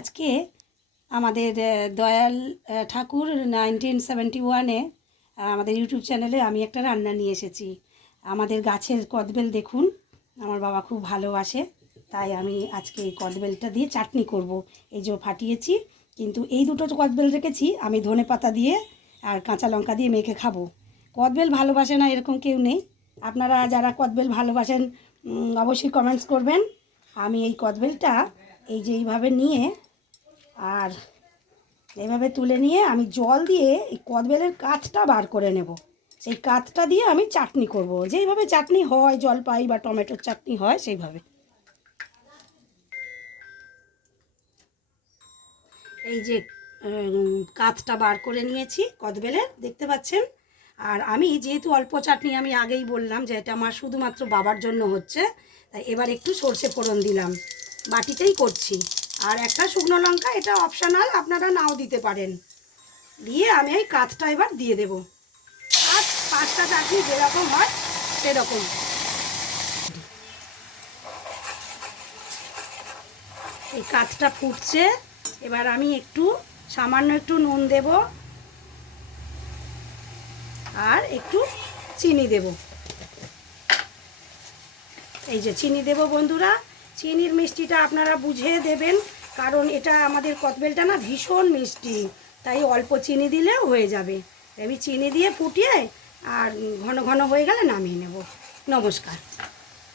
আজকে আমাদের দয়াল ঠাকুর 1971-এ আমাদের ইউটিউব চ্যানেলে আমি একটা রান্না নিয়ে এসেছি। আমাদের গাছের কদবেল দেখুন, আমার বাবা খুব ভালোবাসে, তাই আমি আজকে এই কদবেলটা দিয়ে চাটনি করব। এই যে ফাটিয়েছি, কিন্তু এই দুটো কদবেল রেখেছি আমি ধনেপাতা দিয়ে আর কাঁচা লঙ্কা দিয়ে মেখে খাবো। কদবেল ভালোবাসে না এরকম কেউ নেই। আপনারা যারা কদবেল ভালোবাসেন অবশ্যই কমেন্টস করবেন। আমি এই কদবেলটা এই যে এইভাবে নিয়ে আর এইভাবে তুলে নিয়ে আমি জল দিয়ে এই কদবেলের কাঠটা বার করে নেব। সেই কাঠটা দিয়ে আমি চাটনি করব, যেইভাবে চাটনি হয়, জলপাই বা টমেটোর চাটনি হয় সেইভাবে। এই যে কাঠটা বার করে নিয়েছি কদবেলের, দেখতে পাচ্ছেন। আর আমি যেহেতু অল্প চাটনি, আমি আগেই বললাম যে এটা আমার শুধুমাত্র বাবার জন্য হচ্ছে, তাই এবার একটু সর্ষে ফোড়ন দিলাম, বাটিতেই করছি। আর একটা শুকনো লঙ্কা, এটা অপশনাল, আপনারা নাও দিতে পারেন। দিয়ে আমি এই কাঠটা এবার দিয়ে দেব। আর পাঁচটা চাটনি যেরকম হয় সেরকম। এই কাঠটা ফুটছে, এবার আমি সামান্য একটু নুন দেব আর একটু চিনি দেব। এই যে চিনি দেব বন্ধুরা, চিনির মিষ্টিটা আপনারা বুঝে দেবেন, কারণ এটা আমাদের কদবেলটা না ভীষণ মিষ্টি, তাই অল্প চিনি দিলেও হয়ে যাবে। আমি চিনি দিয়ে ফুটিয়ে আর ঘন ঘন হয়ে গেলে নামিয়ে নেব। নমস্কার।